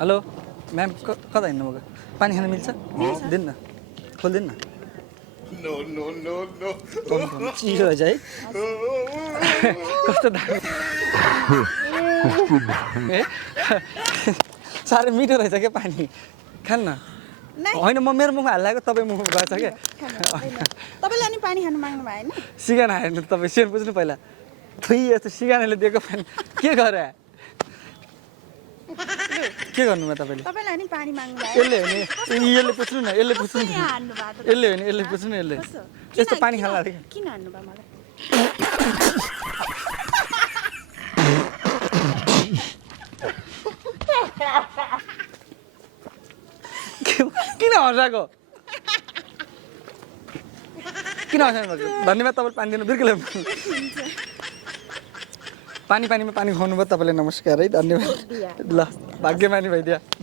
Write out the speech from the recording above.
hello ma'am कता हिँड्नुभएको पानी खान मिल्छ दिन न खोलिदिनु न चिसो रहेछ है कस्तो दामी साह्रै मिठो रहेछ क्या पानी खान्न होइन म मेरो मुखमा हालिरहेको तपाईँ मुखमा गएछ क्या तपाईँले अनि पानी खानु माग्नु भएन सिगाना हेर्नु तपाईँ सेयर बुझ्नु पहिला थुई यस्तो सिगानाले दिएको पानी के गरे के गर्नुभयो तपाईँले तपाईँले अनि पानी माग्नु भयो यसले हो नि यसले पुछ्नु न यसले पुछ्नु न यसले हो नि यसले पुछ्नु न यसले यस्तो पानी खान लाग्यो किन हान्नु भयो मलाई किन हँसाएको किन हँसाउनु भएको धन्यवाद तपाईँले पानी दिनु बिर्कै पानीमा पानी खुवाउनु भयो तपाईँले नमस्कार है धन्यवाद ल भाग्यमानी भइदियो